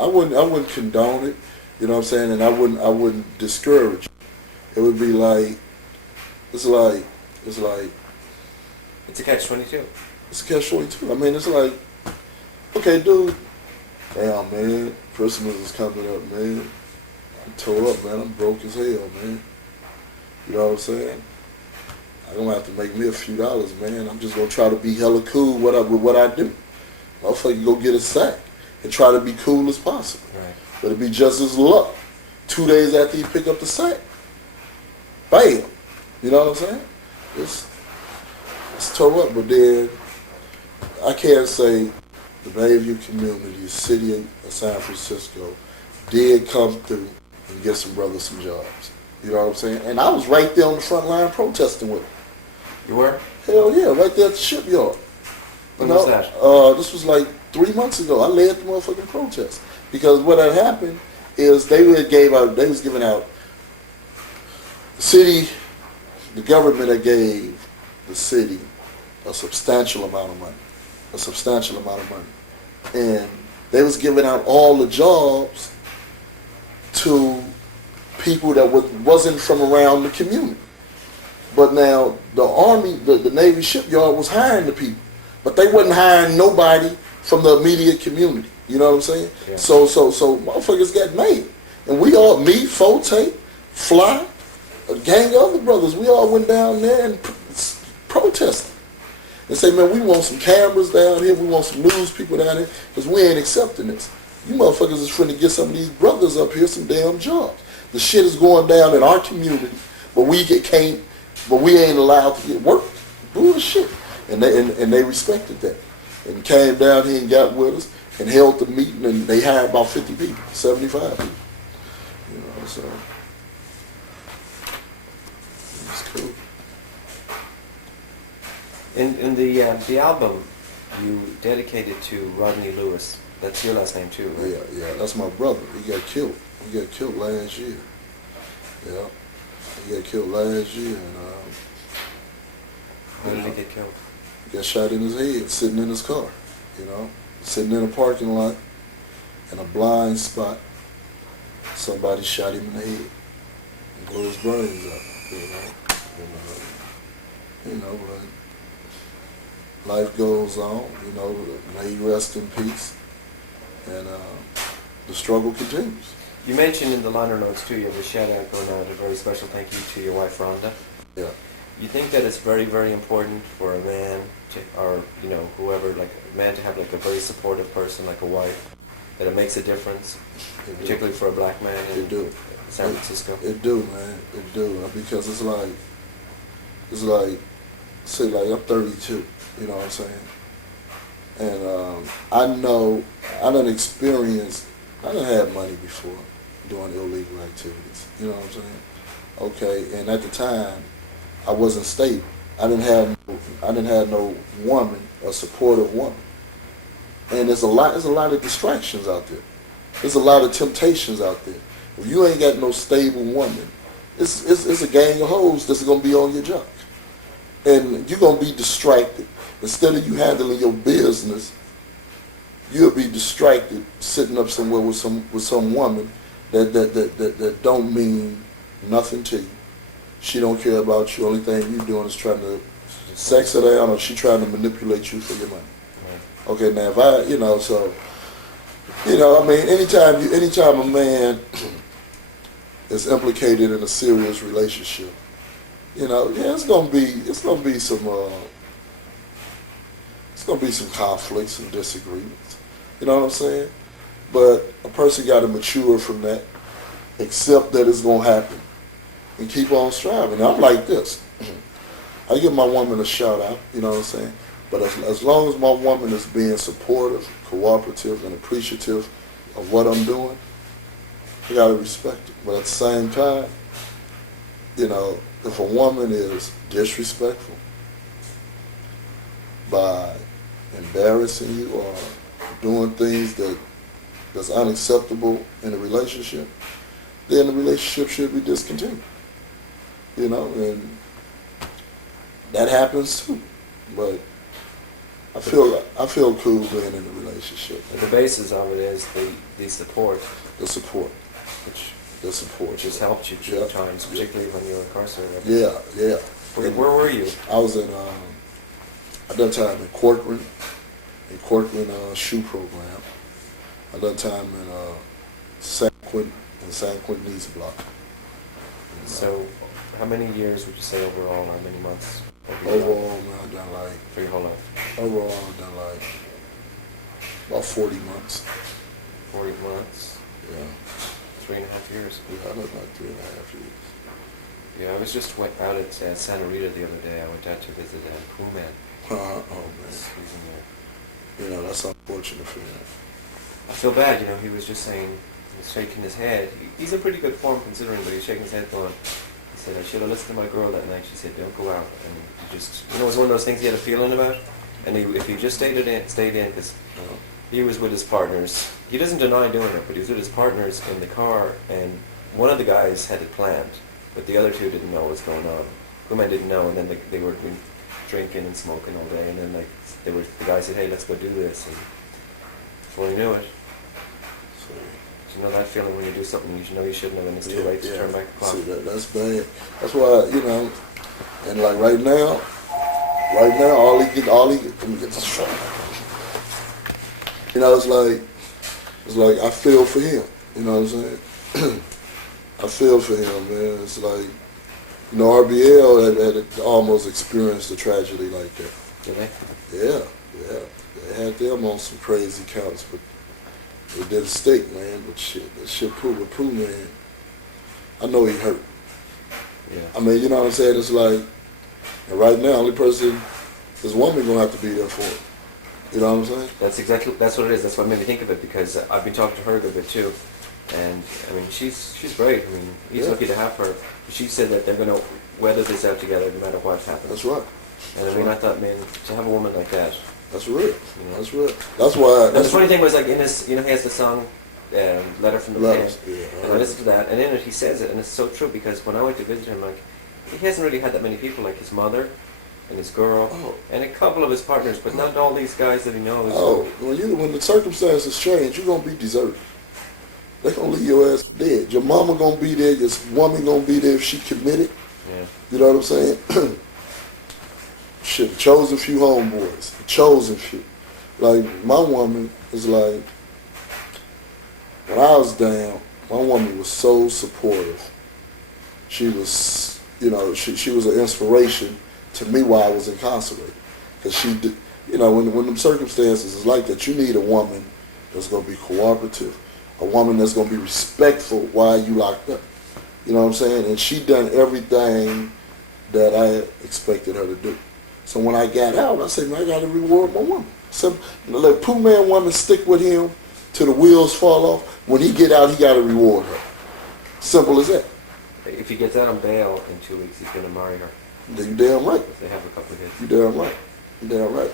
I wouldn't condone it. You know what I'm saying? And I wouldn't discourage it. It would be like, it's like, it's like, It's a catch-22. it's a catch-22. I mean, it's like, okay, dude, damn, man, Christmas is coming up, man. I'm tore up, man. I'm broke as hell, man. You know what I'm saying? I'm gonna have to make me a few dollars, man. I'm just gonna try to be hella cool with what I do. Motherfucker go get a sack and try to be cool as possible. Right. But it be just as luck. 2 days after you pick up the sack, bam. You know what I'm saying? It's tore up, but then I can't say the Bayview community, the city of San Francisco, did come through and get some brothers some jobs. You know what I'm saying? And I was right there on the front line protesting with them. You were? Hell yeah, right there at the shipyard. When was that? This was like 3 months ago. I led the motherfucking protest. Because what had happened is they was giving out, the government had gave the city a substantial amount of money. And they was giving out all the jobs to people that wasn't from around the community. But now the Army, the Navy shipyard was hiring the people, but they wasn't hiring nobody from the immediate community. You know what I'm saying? Yeah. So motherfuckers got made. And we all, me, Forte, Fly, a gang of other brothers, we all went down there and protested. And say, man, we want some cameras down here, we want some news people down here, because we ain't accepting this. You motherfuckers is finna get some of these brothers up here some damn jobs. The shit is going down in our community, but we ain't allowed to get work. Bullshit. And they respected that. And came down here and got with us and held the meeting, and they hired about 50 people, 75 people. You know, so it's cool. In the album, you dedicated to Rodney Lewis. That's your last name too, right? Yeah, that's my brother. He got killed. He got killed last year. Yeah, he got killed last year, and When did he get killed? he got shot in his head, sitting in his car. You know, sitting in a parking lot, in a blind spot. Somebody shot him in the head and blew his brains out. You know, but life goes on. You know, may he rest in peace, and the struggle continues. You mentioned in the liner notes too, you have a shout out going out, a very special thank you to your wife Rhonda. Yeah. You think that it's very, very important for a man to, or whoever, like a man to have like a very supportive person, like a wife, that it makes a difference, particularly for a black man in San Francisco? It do, man. It do, because it's like, say, like I'm 32. You know what I'm saying? And I know I done had money before doing illegal activities. You know what I'm saying? Okay, and at the time, I wasn't stable. I didn't have no woman, a supportive woman. And there's a lot of distractions out there. There's a lot of temptations out there. If you ain't got no stable woman, it's a gang of hoes that's gonna be on your job. And you're gonna be distracted. Instead of you handling your business, you'll be distracted sitting up somewhere with some woman that don't mean nothing to you. She don't care about you. Only thing you doing is trying to sex her down, or she trying to manipulate you for your money. Right. Okay, now if I mean, anytime a man is implicated in a serious relationship, it's gonna be some conflicts and disagreements. You know what I'm saying? But a person got to mature from that, accept that it's gonna happen, and keep on striving. And I'm like this. I give my woman a shout out. You know what I'm saying? But as long as my woman is being supportive, cooperative, and appreciative of what I'm doing, I gotta respect it. But at the same time, if a woman is disrespectful by embarrassing you or doing things that's unacceptable in a relationship, then the relationship should be discontinued. And that happens too. But I feel cool being in a relationship. The basis of it is the support. The support. Which Just helped you through times, particularly when you were incarcerated. Yeah. Where were you? I was in, I done time in Corcoran shoe program. I done time in San Quentin East Block. So, how many years would you say overall, how many months? Overall, man, I've done like, for your whole life? overall, I've done like about 40 months. 40 months? Yeah. 3.5 years. Yeah, I done like 3.5 years. Yeah, I was just out at Santa Rita the other day. I went out to visit Pooh Man. Oh, man. He's in there. You know, that's unfortunate for him. I feel bad, he was just saying, he was shaking his head. He's in pretty good form considering, but he's shaking his head going, he said, I should have listened to my girl that night. She said, don't go out. And he just, it was one of those things he had a feeling about. And if he just stayed in, because he was with his partners. He doesn't deny doing it, but he was with his partners in the car, and one of the guys had it planned, but the other two didn't know what was going on. Women didn't know, and then they were drinking and smoking all day, and then the guy said, hey, let's go do this, and before he knew it. So, you know that feeling when you do something you know you shouldn't have, and it's too late to turn back the clock. See, that's bad. That's why, and like right now, all he let me get this straight. It's like I feel for him. You know what I'm saying? I feel for him, man. It's like, RBL had almost experienced a tragedy like that. Did they? Yeah. They had them on some crazy counts, but it didn't stick, man. But that shit Pooh, man. I know he hurt. Yeah. I mean, you know what I'm saying? It's like, and right now, only person, this woman gonna have to be there for him. You know what I'm saying? That's what it is. That's what made me think of it, because I've been talking to her a good bit too. And, I mean, she's great. I mean, he's lucky to have her. She said that they're going to weather this out together no matter what happens. That's right. And I mean, I thought, man, to have a woman like that. That's real. That's real. That's why. The funny thing was, like, in this, he has the song, Letter from the Pen. And I listened to that, and in it he says it, and it's so true, because when I went to visit him, like, he hasn't really had that many people, like his mother and his girl, and a couple of his partners, but not all these guys that he knows. Oh, when the circumstances change, you're going to be deserted. They're going to leave your ass dead. Your mama going to be there. Your woman going to be there if she committed. Yeah. You know what I'm saying? Shit, chosen few homeboys. Chosen few. Like, my woman is like, when I was down, my woman was so supportive. She was, she was an inspiration to me while I was incarcerated. Because she did, when them circumstances is like that, you need a woman that's going to be cooperative. A woman that's going to be respectful while you locked up. You know what I'm saying? And she done everything that I expected her to do. So when I got out, I said, man, I got to reward my woman. So let Pooh Man woman stick with him till the wheels fall off. When he get out, he got to reward her. Simple as that. If he gets out on bail in 2 weeks, he's going to marry her. You damn right. If they have a couple of kids. You damn right. You damn right.